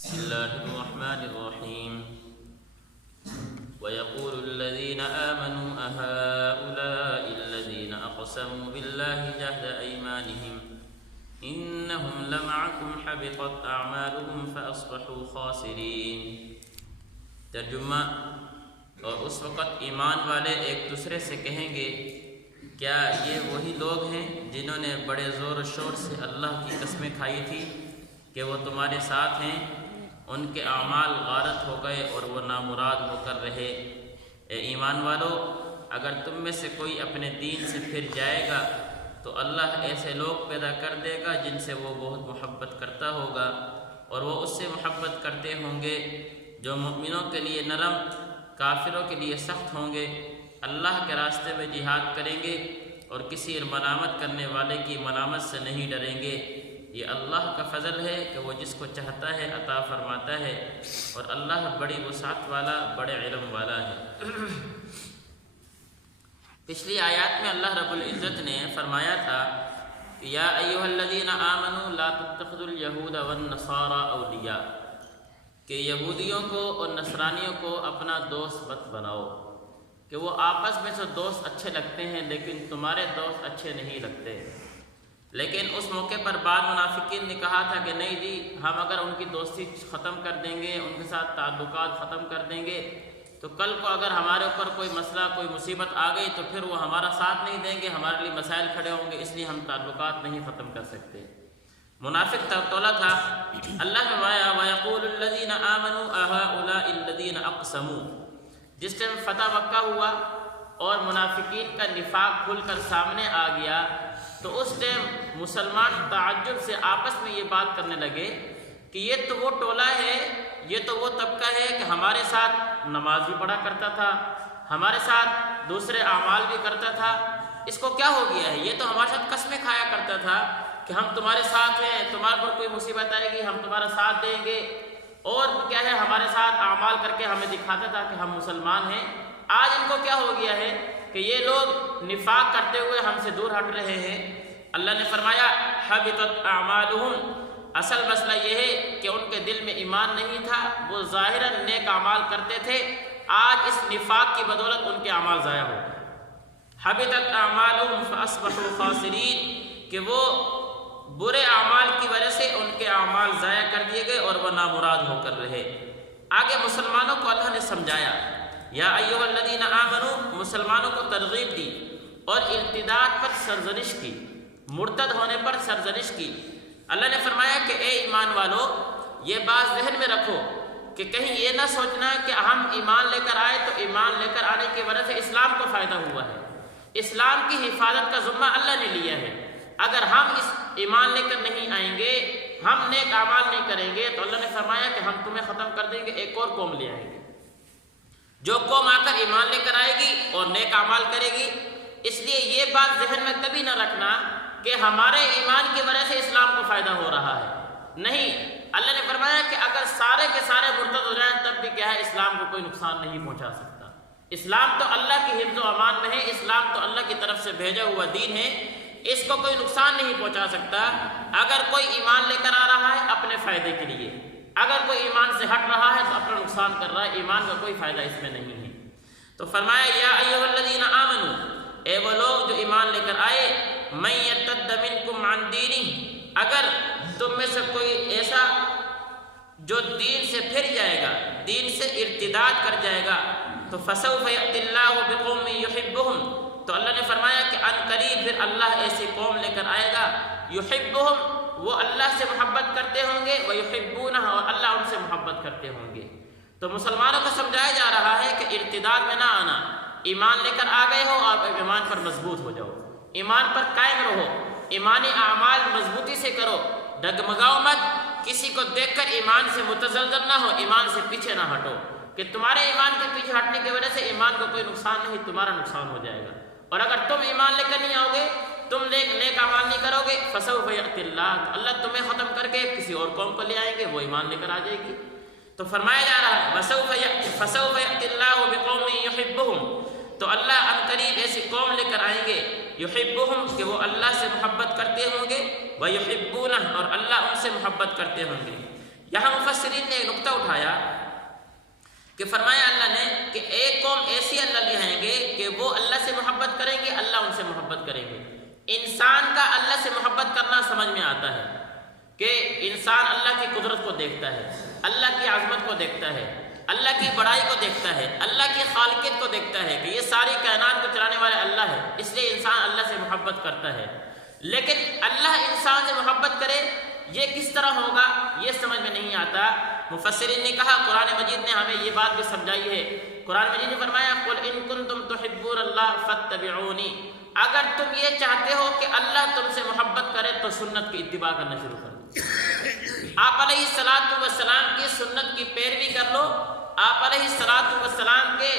بسم الله الرحمن الرحيم ويقول الذين آمنوا أهؤلاء الذين أقسموا بالله جهد أيمانهم إنهم لمعكم حبطت أعمالهم فأصبحوا خاسرين۔ ترجمہ: اور اس وقت ایمان والے ایک دوسرے سے کہیں گے، کیا یہ وہی لوگ ہیں جنہوں نے بڑے زور و شور سے اللہ کی قسمیں کھائی تھی کہ وہ تمہارے ساتھ ہیں؟ ان کے اعمال غارت ہو گئے اور وہ نامراد ہو کر رہے۔ اے ایمان والو، اگر تم میں سے کوئی اپنے دین سے پھر جائے گا تو اللہ ایسے لوگ پیدا کر دے گا جن سے وہ بہت محبت کرتا ہوگا، اور وہ اس سے محبت کرتے ہوں گے جو مومنوں کے لیے نرم، کافروں کے لیے سخت ہوں گے۔ اللہ کے راستے میں جہاد کریں گے اور کسی ملامت کرنے والے کی ملامت سے نہیں ڈریں گے۔ یہ اللہ کا فضل ہے کہ وہ جس کو چاہتا ہے عطا فرماتا ہے، اور اللہ بڑی وسعت والا، بڑے علم والا ہے۔ پچھلی آیات میں اللہ رب العزت نے فرمایا تھا کہ یا ایھا الذین آمنوا لا تتخذوا اليہود والنصارى اولیاء، کہ یہودیوں کو اور نصرانیوں کو اپنا دوست مت بناؤ، کہ وہ آپس میں سے دوست اچھے لگتے ہیں لیکن تمہارے دوست اچھے نہیں لگتے۔ لیکن اس موقع پر بعض منافقین نے کہا تھا کہ نہیں جی، ہم اگر ان کی دوستی ختم کر دیں گے، ان کے ساتھ تعلقات ختم کر دیں گے تو کل کو اگر ہمارے اوپر کوئی مسئلہ، کوئی مصیبت آ گئی تو پھر وہ ہمارا ساتھ نہیں دیں گے، ہمارے لیے مسائل کھڑے ہوں گے، اس لیے ہم تعلقات نہیں ختم کر سکتے۔ منافق تولا تھا۔ اللہ نے فرمایا وَيَقُولُ الَّذِينَ آمَنُوا أَهَؤُلَاءِ الَّذِينَ أَقْسَمُوا، جس ٹائم فتح مکہ ہوا اور منافقین کا نفاق کھل کر سامنے آ گیا تو اس ٹائم مسلمان تعجب سے آپس میں یہ بات کرنے لگے کہ یہ تو وہ ٹولہ ہے، یہ تو وہ طبقہ ہے کہ ہمارے ساتھ نماز بھی پڑھا کرتا تھا، ہمارے ساتھ دوسرے اعمال بھی کرتا تھا، اس کو کیا ہو گیا ہے؟ یہ تو ہمارے ساتھ قسمیں کھایا کرتا تھا کہ ہم تمہارے ساتھ ہیں، تمہارے پر کوئی مصیبت آئے گی ہم تمہارا ساتھ دیں گے، اور کیا ہے ہمارے ساتھ اعمال کر کے ہمیں دکھاتا تھا کہ ہم مسلمان ہیں۔ آج ان کو کیا ہو گیا ہے کہ یہ لوگ نفاق کرتے ہوئے ہم سے دور ہٹ رہے ہیں۔ اللہ نے فرمایا حبطت اعمالہم، اصل مسئلہ یہ ہے کہ ان کے دل میں ایمان نہیں تھا، وہ ظاہراً نیک اعمال کرتے تھے، آج اس نفاق کی بدولت ان کے اعمال ضائع ہو گئے۔ حبطت اعمالہم فاصبحوا خاسرین، کہ وہ برے اعمال کی وجہ سے ان کے اعمال ضائع کر دیے گئے اور وہ نامراد ہو کر رہے۔ آگے مسلمانوں کو اللہ نے سمجھایا، یا ایھا الذین آمنوا، مسلمانوں کو ترغیب دی اور ارتداد پر سرزنش کی، مرتد ہونے پر سرزنش کی۔ اللہ نے فرمایا کہ اے ایمان والو، یہ بات ذہن میں رکھو کہ کہیں یہ نہ سوچنا کہ ہم ایمان لے کر آئے تو ایمان لے کر آنے کی وجہ سے اسلام کو فائدہ ہوا ہے۔ اسلام کی حفاظت کا ذمہ اللہ نے لیا ہے۔ اگر ہم اس ایمان لے کر نہیں آئیں گے، ہم نیک اعمال نہیں کریں گے تو اللہ نے فرمایا کہ ہم تمہیں ختم کر دیں گے، ایک اور قوم لے آئیں گے۔ جو قوم آ کر ایمان لے کر آئے گی اور نیک اعمال کرے گی، اس لیے یہ بات ذہن میں کبھی نہ رکھنا کہ ہمارے ایمان کی وجہ سے اسلام کو فائدہ ہو رہا ہے۔ نہیں، اللہ نے فرمایا کہ اگر سارے کے سارے مرتد ہو جائیں تب بھی کیا ہے، اسلام کو کوئی نقصان نہیں پہنچا سکتا۔ اسلام تو اللہ کی حفظ و امان میں ہے، اسلام تو اللہ کی طرف سے بھیجا ہوا دین ہے، اس کو کوئی نقصان نہیں پہنچا سکتا۔ اگر کوئی ایمان لے کر آ رہا ہے اپنے فائدے کے لیے، اگر کوئی ایمان سے ہٹ رہا ہے تو اپنا نقصان کر رہا ہے، ایمان کا کوئی فائدہ اس میں نہیں ہے۔ تو فرمایا یا ایھا الذین آمنوا، اے وہ لوگ جو ایمان لے کر آئے، من یرتد منکم عن دینہ، اگر تم میں سے کوئی ایسا جو دین سے پھر جائے گا، دین سے ارتداد کر جائے گا، تو فسوف یأتی اللہ بقوم یحبہم، تو اللہ نے فرمایا کہ ان قریب پھر اللہ ایسی قوم لے کر آئے گا، یحبہم، وہ اللہ سے محبت کرتے ہوں گے، ویحبونہ، اور اللہ ان سے محبت کرتے ہوں گے۔ تو مسلمانوں کو سمجھایا جا رہا ہے کہ ارتداد میں نہ آنا، ایمان لے کر آ گئے ہو اور ایمان پر مضبوط ہو جاؤ، ایمان پر قائم رہو، ایمانی اعمال مضبوطی سے کرو، ڈگمگاؤ مت، کسی کو دیکھ کر ایمان سے متزلزل نہ ہو، ایمان سے پیچھے نہ ہٹو کہ تمہارے ایمان کے پیچھے ہٹنے کی وجہ سے ایمان کو کوئی نقصان نہیں، تمہارا نقصان ہو جائے گا۔ اور اگر تم ایمان لے کر نہیں آؤ گے، تم نیک اعمال نہیں کرو گے، فسوف یأتی اللہ، تو اللہ تمہیں ختم کر کے کسی اور قوم کو لے آئیں گے، وہ ایمان لے کر آ جائے گی۔ تو فرمایا جا رہا ہے فسوف یأتی اللہ بقوم یحبہم، تو اللہ ان قریب ایسی قوم لے کر آئیں گے، یحبہم، کہ وہ اللہ سے محبت کرتے ہوں گے، ویحبونہ، اور اللہ ان سے محبت کرتے ہوں گے۔ یہاں مفسرین نے ایک نقطہ اٹھایا کہ فرمایا اللہ نے کہ ایک قوم ایسی اللہ لائیں گے کہ وہ اللہ سے محبت کریں گے، اللہ ان سے محبت کریں گے۔ انسان کا اللہ سے محبت کرنا سمجھ میں آتا ہے کہ انسان اللہ کی قدرت کو دیکھتا ہے، اللہ کی عظمت کو دیکھتا ہے، اللہ کی بڑائی کو دیکھتا ہے، اللہ کی خالقیت کو دیکھتا ہے کہ یہ ساری کائنات کو چلانے والے اللہ ہے، اس لیے انسان اللہ سے محبت کرتا ہے۔ لیکن اللہ انسان سے محبت کرے یہ کس طرح ہوگا یہ سمجھ میں نہیں آتا۔ مفسرین نے کہا، قرآن مجید نے ہمیں یہ بات بھی سمجھائی ہے۔ قرآن مجید نے فرمایا قُلْ إِن كُنتُمْ تُحِبُّونَ اللَّهَ فَاتَّبِعُونِي، اگر تم یہ چاہتے ہو کہ اللہ تم سے محبت کرے تو سنت کی اتباع کرنا شروع کر دو۔ آپ علیہ السلام کی سنت کی پیروی کر لو، آپ علیہ السلام کے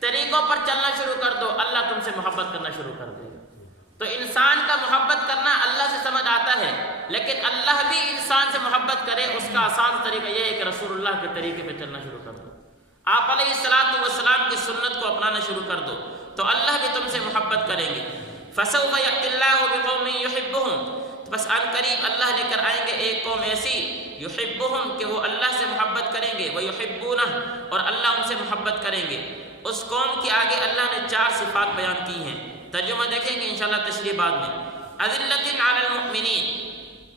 طریقوں پر چلنا شروع کر دو، اللہ تم سے محبت کرنا شروع کر دے۔ تو انسان کا محبت کرنا اللہ سے سمجھ آتا ہے، لیکن اللہ بھی انسان سے محبت کرے اس کا آسان طریقہ یہ ہے کہ رسول اللہ کے طریقے پہ چلنا شروع کر دو، آپ علیہ السلام کی سنت کو اپنانا شروع کر دو، تو اللہ بھی تم سے محبت کریں گے۔ فَسَوْفَ يَأْتِ اللَّهُ بِقَوْمٍ يُحِبُّهُمْ، بس ان قریب اللہ لے کر آئیں گے ایک قوم ایسی یحبہم کہ وہ اللہ سے محبت کریں گے، ویحبونہ اور اللہ ان سے محبت کریں گے۔ اس قوم کے آگے اللہ نے 4 صفات بیان کی ہیں، ترجمہ دیکھیں گے انشاءاللہ تشریح بعد میں۔ اذلۃ علی المؤمنین،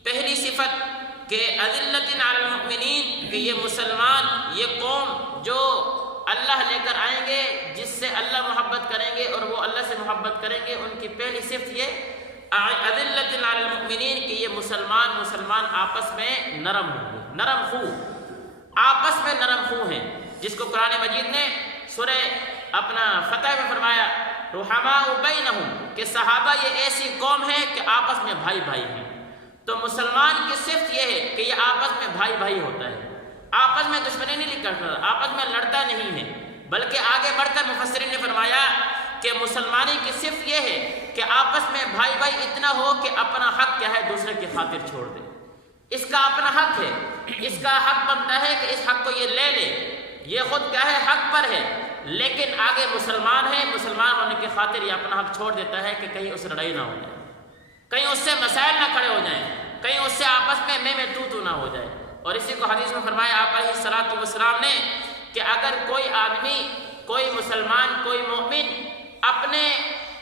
پہلی صفت کہ اذلۃ علی المؤمنین کہ یہ مسلمان، یہ قوم جو اللہ لے کر آئیں گے جس سے اللہ محبت کریں گے اور وہ اللہ سے محبت کریں گے، ان کی پہلی صفت یہ اذلۃ علی المؤمنین کہ یہ مسلمان آپس میں نرم ہوں گے، نرم خو، آپس میں نرم خو ہیں، جس کو قرآن مجید نے سورہ اپنا فتح میں فرمایا رحماء بینہم کہ صحابہ یہ ایسی قوم ہے کہ آپس میں بھائی بھائی ہیں۔ تو مسلمان کی صفت یہ ہے کہ یہ آپس میں بھائی بھائی ہوتا ہے، آپس میں دشمنی نہیں کرتا، آپس میں لڑتا نہیں ہے، بلکہ آگے بڑھ کر مفسرین نے فرمایا کہ مسلمانی کی صفت یہ ہے کہ آپس میں بھائی بھائی اتنا ہو کہ اپنا حق کیا ہے دوسرے کی خاطر چھوڑ دے۔ اس کا اپنا حق ہے، اس کا حق بنتا ہے کہ اس حق کو یہ لے لے، یہ خود کیا ہے حق پر ہے، لیکن آگے مسلمان ہے، مسلمان ہونے کی خاطر یہ اپنا حق چھوڑ دیتا ہے کہ کہیں اس سے لڑائی نہ ہو جائے، کہیں اس سے مسائل نہ کھڑے ہو جائیں، کہیں اس سے آپس میں تو نہ ہو جائے۔ اور اسی کو حدیث میں فرمایا آپ علیہ السلام نے کہ اگر کوئی آدمی، کوئی مسلمان، کوئی مومن اپنے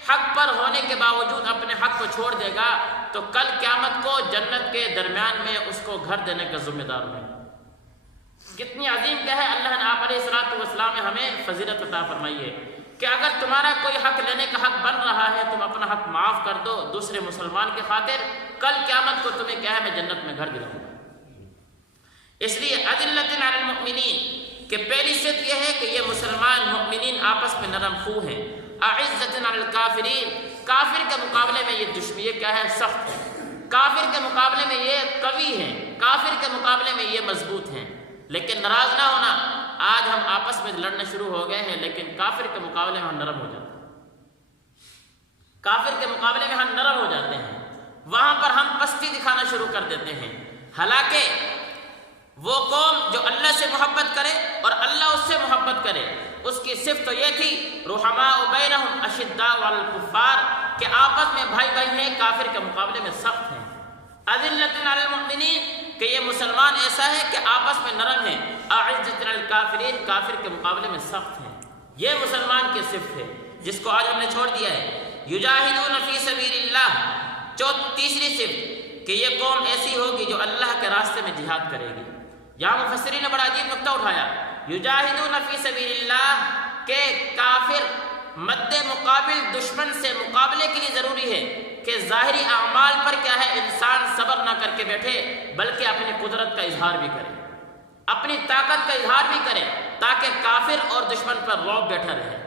حق پر ہونے کے باوجود اپنے حق کو چھوڑ دے گا تو کل قیامت کو جنت کے درمیان میں اس کو گھر دینے کا ذمہ دار ہے۔ کتنی عظیم کیا ہے، اللہ نے آپ علیہ السلام میں ہمیں فضیلت عطا فرمائی ہے کہ اگر تمہارا کوئی حق لینے کا حق بن رہا ہے تم اپنا حق معاف کر دو دوسرے مسلمان کی خاطر، کل قیامت کو تمہیں کیا ہے میں جنت میں گھر دلاؤں گا۔ اس لیے اذلۃ علی المؤمنین کہ پہلی صفت یہ ہے کہ یہ مسلمان مومنین آپس میں نرم خو ہیں۔ اعزۃ علی الکافرین، کافر کے مقابلے میں یہ دشمنی کیا ہے سخت ہے، کافر کے مقابلے میں یہ قوی ہیں، کافر کے مقابلے میں یہ مضبوط ہیں۔ لیکن ناراض نہ ہونا، آج ہم آپس میں لڑنے شروع ہو گئے ہیں لیکن کافر کے مقابلے میں ہم نرم ہو جاتے ہیں، کافر کے مقابلے میں ہم نرم ہو جاتے ہیں، وہاں پر ہم پستی دکھانا شروع کر دیتے ہیں۔ حالانکہ وہ قوم جو اللہ سے محبت کرے اور اللہ اس سے محبت کرے اس کی صفت تو یہ تھی رحماء بینہم اشداء علی الکفار کہ آپس میں بھائی بھائی ہیں، کافر کے مقابلے میں سخت ہیں۔ اذلۃ علی المؤمنین کہ یہ مسلمان ایسا ہے کہ آپس میں نرم ہیں، اعزۃ علی الکافرین کافر کے مقابلے میں سخت ہیں۔ یہ مسلمان کی صفت ہے جس کو آج ہم نے چھوڑ دیا ہے۔ یجاہدون فی سبیل اللہ، تیسری صفت کہ یہ قوم ایسی ہوگی جو اللہ کے راستے میں جہاد کرے گی۔ یہاں مفسرین نے بڑا عجیب نقطہ اٹھایا، یجاہدون فی سبیل اللہ کہ کافر مد مقابل دشمن سے مقابلے کے لیے ضروری ہے کہ ظاہری اعمال پر کیا ہے انسان صبر نہ کر کے بیٹھے بلکہ اپنی قدرت کا اظہار بھی کرے، اپنی طاقت کا اظہار بھی کرے تاکہ کافر اور دشمن پر رعب بیٹھا رہے،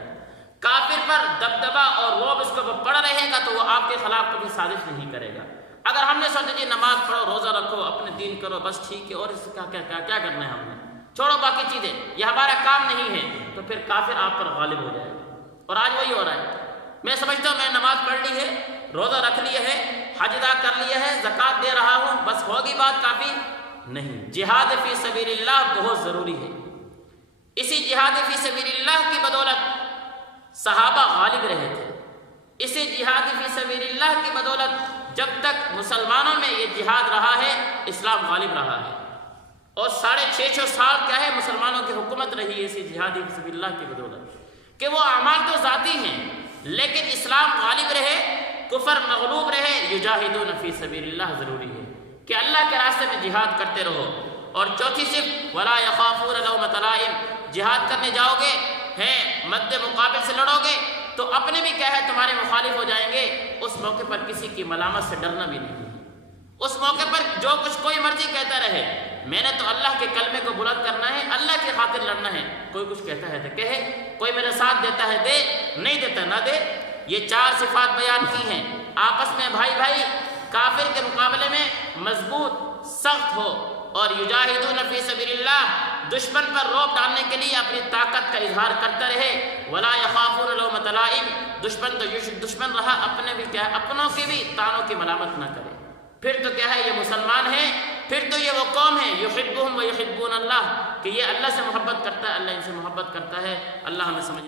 کافر پر دبدبا اور رعب اس کو پڑا رہے گا تو وہ آپ کے خلاف کبھی سازش نہیں کرے گا۔ اگر ہم نے سوچا جی نماز پڑھو، روزہ رکھو، اپنے دین کرو، بس ٹھیک ہے اور اس کا کیا کرنا ہے ہم نے، چھوڑو باقی چیزیں، یہ ہمارا کام نہیں ہے، تو پھر کافر آپ پر غالب ہو جائے گا۔ اور آج وہی ہو رہا ہے، میں سمجھتا ہوں میں نے نماز پڑھ لی ہے، روزہ رکھ لیا ہے، حج ادا کر لیا ہے، زکوٰۃ دے رہا ہوں، بس ہوگی بات کافی نہیں۔ جہاد فی سبیل اللہ بہت ضروری ہے۔ اسی جہاد فی سبیل اللہ کی بدولت صحابہ غالب رہے تھے، اسی جہاد فی سبیل اللہ کی بدولت جب تک مسلمانوں میں یہ جہاد رہا ہے اسلام غالب رہا ہے۔ اور 650 سال کیا ہے مسلمانوں کی حکومت رہی ہے اسی جہادی فی سبیل اللہ کی بدولت کہ وہ اعمال تو ذاتی ہیں لیکن اسلام غالب رہے، کفر مغلوب رہے، یجاہدون فی سبیل اللہ ضروری ہے کہ اللہ کے راستے میں جہاد کرتے رہو۔ اور چوتھی صفت ولا یخافون لومۃ لائم، جہاد کرنے جاؤ گے ہیں مد مقابل سے لڑو گے تو اپنے بھی کیا ہے تمہارے مخالف ہو جائیں گے، اس موقع پر کسی کی ملامت سے ڈرنا بھی نہیں، اس موقع پر جو کچھ کوئی مرضی کہتا رہے، میں نے تو اللہ کے کلمے کو بلند کرنا ہے، اللہ کی خاطر لڑنا ہے، کوئی کچھ کہتا ہے تو کہے، کوئی میرے ساتھ دیتا ہے دے، نہیں دیتا نہ دے۔ یہ 4 صفات بیان کی ہیں، آپس میں بھائی بھائی کافر کے مقابلے میں مضبوط سخت ہو، اور یجاہدون فی سبیل اللہ دشمن پر روب ڈالنے کے لیے اپنی طاقت کا اظہار کرتا رہے، ولا یخافون لومۃ لائم، دشمن تو دشمن رہا، اپنے بھی کیا ہے اپنوں کی بھی تانوں کی ملامت نہ کرے۔ پھر تو کیا ہے یہ مسلمان ہیں، پھر تو یہ وہ قوم ہے یحبہم و یحبون اللہ کہ یہ اللہ سے محبت کرتا ہے، اللہ ان سے محبت کرتا ہے۔ اللہ ہمیں سمجھ